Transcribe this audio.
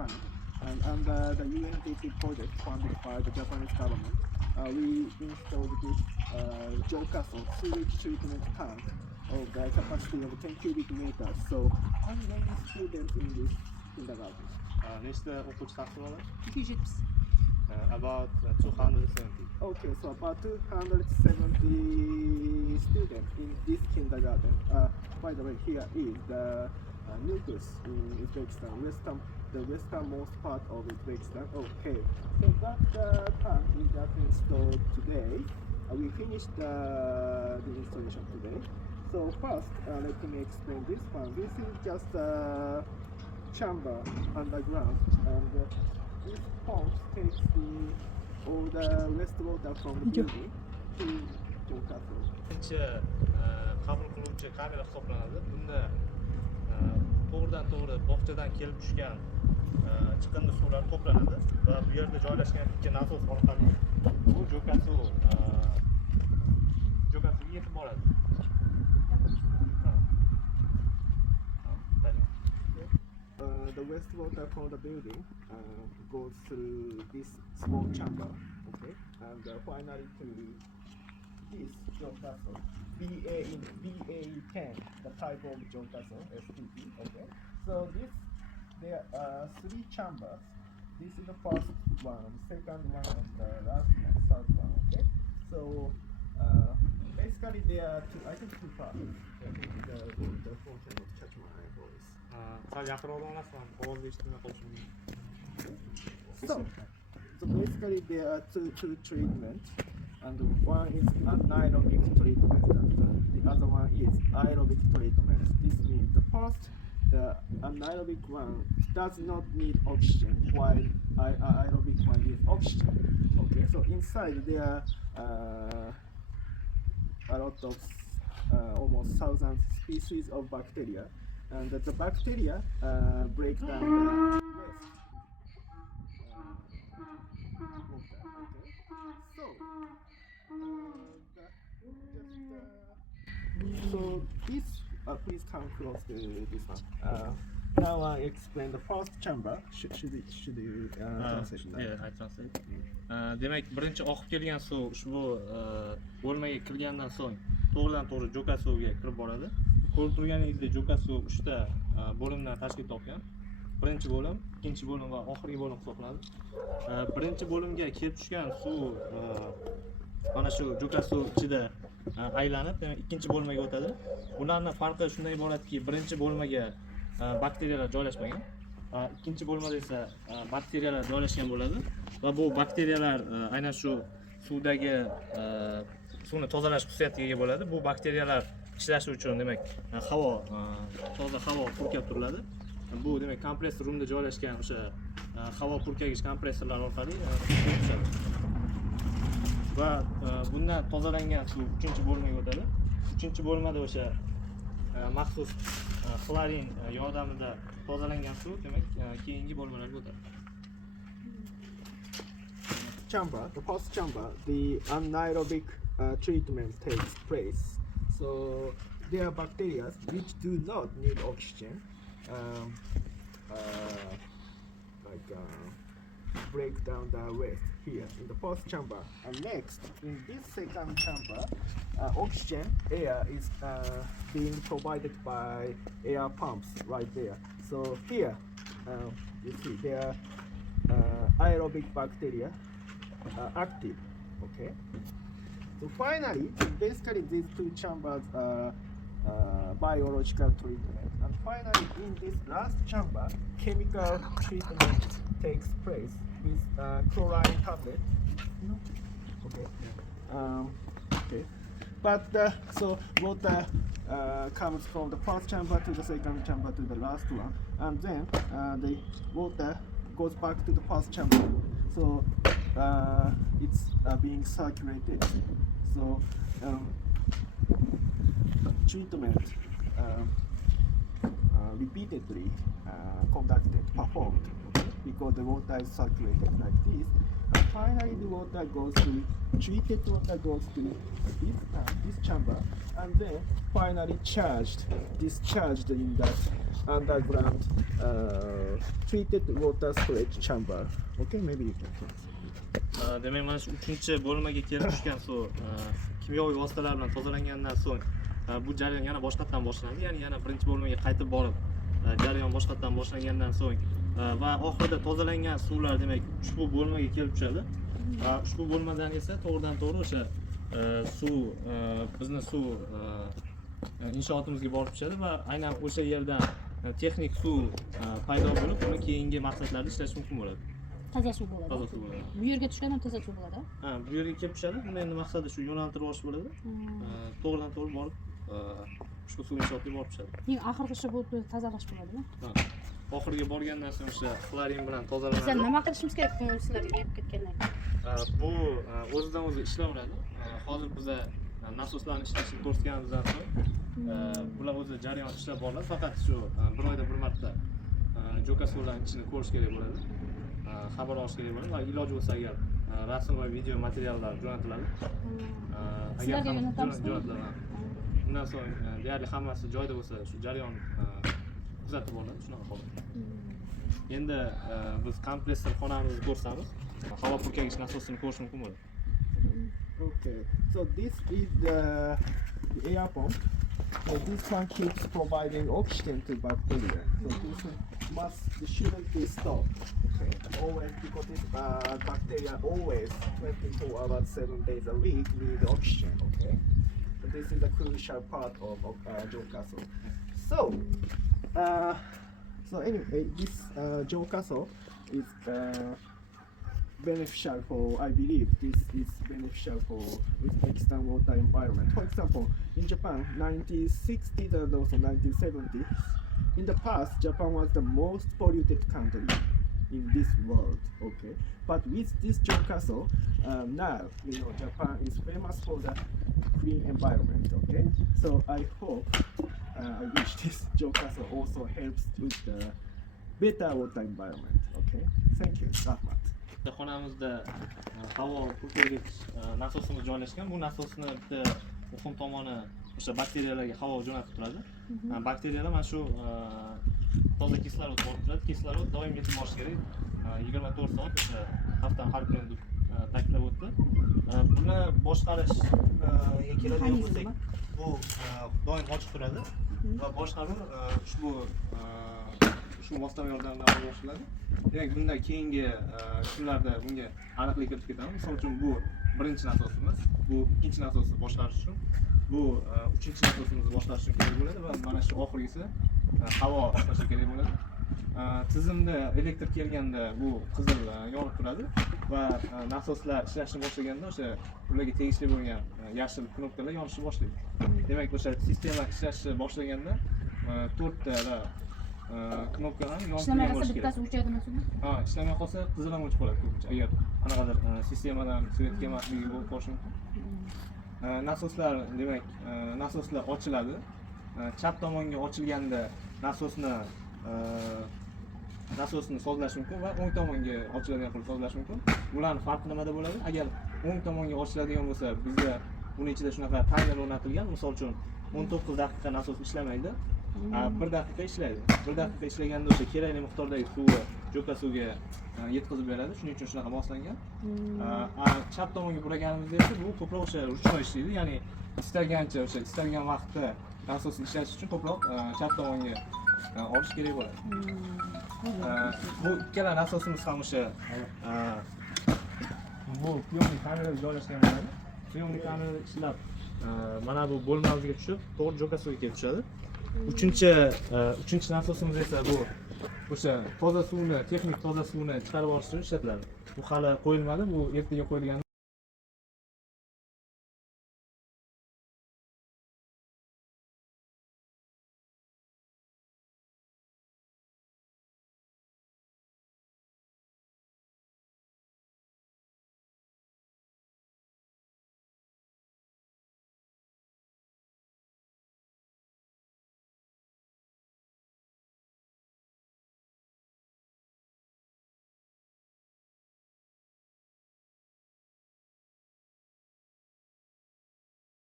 Japan, and under the UNDP project funded by the Japanese government, we installed this Jokaso sewage treatment tank of the capacity of 10 cubic meters. So, how many students in this kindergarten? Nechta o'quvchi tahsil oladi? 270. About 270. Okay, so about 270 students in this kindergarten. By the way, here is the nucleus in Uzbekistan, the westernmost part of Uzbekistan. Okay, so that tank we just installed today. We finished the installation today. So first, let me explain this one. This is just a chamber underground, and this pump takes all the wastewater from the building to Jokaso. Birinchi qabul qiluvchi kamera hisoblanadi. Bunda to'g'ridan to'g'ri bog'chadan kelib tushgan chiqindi suvlar to'planadi va bu yerda joylashgan ikki nasos orqali bu Jokasuga yetib boradi. The wastewater from the building goes through this small chamber, okay, and finally to this Jokaso, BAE10, the type of Jokaso, STP, okay. So there are three chambers. This is the first one, second one, and the last one, third one, okay. So basically there are two parts. I think the phone cannot catch my voice. Sal yaqinroq olasizmi? Ovozni eshitmay qolishi mumkin. So basically there are two treatments, and one is anaerobic treatment and the other one is aerobic treatment. This means the first, the anaerobic one does not need oxygen, while aerobic one needs oxygen. Okay, so inside there are a lot of almost 1,000 species of bacteria, and the bacteria break down the waste. So this, please come close to this one. Now I explain the first chamber. Should you translate that? Yeah, I translate. Demak, birinchi oqib kelgan suv ushbu bo'lmaga kirgandan so'ng to'g'ridan to'g'ri Jokasuga kirib boradi. Ko'rib turganingizdek, Jokasu 3 ta bo'limdan tashkil topgan. Birinchi bo'lim, ikkinchi bo'lim va oxirgi bo'lim hisoblanadi. Birinchi bo'limga kelib tushgan suv mana shu Jokasu ichida aylanib, demak ikkinchi bo'lmaga o'tadi. Ularning farqi shundan iboratki, birinchi bo'lmaga bakteriyalar joylashmagan. Ikkinchi bo'lmada esa bakteriyalar joylashgan bo'ladi va bu bakteriyalar aynan shu suvdagi suvni tozalash xususiyatiga ega bo'ladi. Bu bakteriyalar ishlashi uchun demak toza havo purkab turiladi. Bu demak kompressor roomda joylashgan o'sha havo purkagich kompressorlar orqali tushadi. Va bundan tozalangan suv 3-bo'lmaga o'tadi. 3-bo'lmada o'sha maxsus xlorin yordamida tozalangan suv demak keyingi bo'lmalarga o'tadi. Chamber, the first chamber, the anaerobic treatment takes place. So there are bacteria which do not need oxygen, break down the waste here in the first chamber. And next, in this second chamber, oxygen air is being provided by air pumps right there. So here, you see there are aerobic bacteria active. Okay. So finally, basically these two chambers are biological treatment, and finally in this last chamber, chemical treatment takes place with chlorine tablet. Okay. Okay. But so water comes from the first chamber to the second chamber to the last one, and then the water goes back to the first chamber. So it's being circulated. So treatment repeatedly performed, because the water is circulated like this. And finally, the water goes to treated water goes to this chamber, and then finally discharged in that underground treated water storage chamber. Okay, maybe you can translate. Demak, mana shu 3-bo'lmaga kelib tushgan suv kimyoviy vositalar bilan tozalangandan so'ng bu jarayon yana boshqatdan boshlanadi. Ya'ni yana birinchi bo'lmaga qaytib borib jarayon boshqatdan boshlangandan so'ng va oxirida tozalangan suvlar demak ushbu bo'lmaga kelib tushadi. Ushbu bo'lmadan esa to'g'ridan-to'g'ri o'sha suv bizni suv inshootimizga borib tushadi va aynan o'sha yerdan texnik suv paydo bo'lib, uni keyingi maqsadlarda ishlash mumkin bo'ladi. Toza suv bo'ladi. Toza suv bo'ladi. Bu yerga tushgan ham toza suv bo'ladi. Bu yerga kelib tushadi. Buni endi maqsadi shu yo'naltirib olish bo'ladi. To'g'ridan-to'g'ri borib ushbu suv inshootiga borib tushadi. Eng oxirgisi bu tozalash bo'ladimi? Oxiriga borgandan so'ng o'sha xlorin bilan Biz tozalanadi. nima qilishimiz kerak sizlarga yeb ketgandan keyin? Bu o'zidan o'zi ishlayveradi. Hozir biz nasoslarni ishlashini ko'rsatganimizdan so'ng bular o'zi jarayon ishlab boriladi. Faqat shu bir oyda bir marta joka suvlarning ichini ko'rish kerak bo'ladi. Xabar olish kerak bo'ladi va iloji bo'lsa agar rasm va video materiallar jo'natiladi. Sizlarga jo'natamizmi? Undan so'ng deyarli hammasi joyida bo'lsa shu jarayon kuzatib boriladi. Shunaqa holat. Endi biz kompressor xonamizni ko'rsamiz. Havo purkagich nasosini ko'rish mumkin bo'ladi. Okay, so this is the air pump. So this one keeps providing oxygen to bacteria. So this shouldn't be stopped. Okay, always because bacteria always 24 hours, 7 days a week need oxygen. Okay, so this is a crucial part of Jokaso. So anyway, this Jokaso is beneficial for, I believe this is beneficial for Uzbekistan water environment. For example, in Japan, 1960s and also 1970s, in the past, Japan was the most polluted country in this world. Okay, but with this Jokaso, now Japan is famous for the clean environment. Okay, so I hope, I wish this Jokaso also helps with the better water environment. Okay, thank you, Rahmat. Xonamizda havo purkagich nasosimiz joylashgan. Bu nasosni bitta muhim tomoni o'sha bakteriyalarga havo jo'natib turadi. Bakteriyalar mana shu toza kislorod olib turadi. Kislorod doim yetib borish kerak. 24 soat o'sha haftaning har kuni ta'kidlab o'tdi. Buni boshqarishga keladigan bo'lsak, bu doim ochiq turadi va boshqaruv ushbu vosita yordamida amalga oshiriladi. Demak, bunda keyingi kunlarda bunga aniqlik kiritib ketamiz. Misol uchun bu birinchi nasosimiz, bu ikkinchi nasosni boshqarish uchun, bu uchinchi nasosimizni boshqarish uchun kerak bo'ladi va mana shu oxirgisi havo ishlashi kerak bo'ladi. Tizimda elektr kelganda bu qizil yonib turadi va nasoslar ishlashni boshlaganda o'sha ularga tegishli bo'lgan yashil knopkalar yonishni boshlaydi. Demak, o'sha sistema ishlashni boshlaganda 4 ta knopkalar yonib turgan bo'lishi kerak. Bittasi o'chadi masalan. Ishlamay qolsa qizil ham o'chib qoladi ko'pincha. Agar qanaqadir sistemadan svet kelmasligi bo'lib qolishi mumkin. Nasoslar, demak, nasoslar ochiladi. Chap tomonga ochilganda nasosni sozlash mumkin va o'ng tomonga ochiladigan qilib sozlash mumkin. Bularning farqi nimada bo'ladi? Agar o'ng tomonga ochiladigan bo'lsa, bizda buning ichida shunaqa taymer o'rnatilgan. Misol uchun 19 daqiqa nasos ishlamaydi. 1 daqiqa ishlaydi. 1 daqiqa ishlaganda o'sha kerakli miqdordagi suvni joka suvga yetkazib beradi. Shuning uchun shunaqa moslangan. Chap tomonga buraganimizda esa bu ko'proq o'sha ruchnoy ishlaydi. Ya'ni istalgancha o'sha istalgan vaqtda nasosni ishlatish uchun ko'proq chap tomonga olish kerak bo'ladi. Bu ikkala nasosimiz ham o'sha bu piyonli kameraga joylashgan bo'ladi. Piyonli kamera ishlab mana bu bo'lmamizga tushib, to'g'ri joka suvga kelib tushadi. Uchinchi nasosimiz esa bu o'sha toza suvni, texnik toza suvni chiqarib olish uchun ishlatiladi. Bu hali qo'yilmadi, bu ertaga qo'yilgan.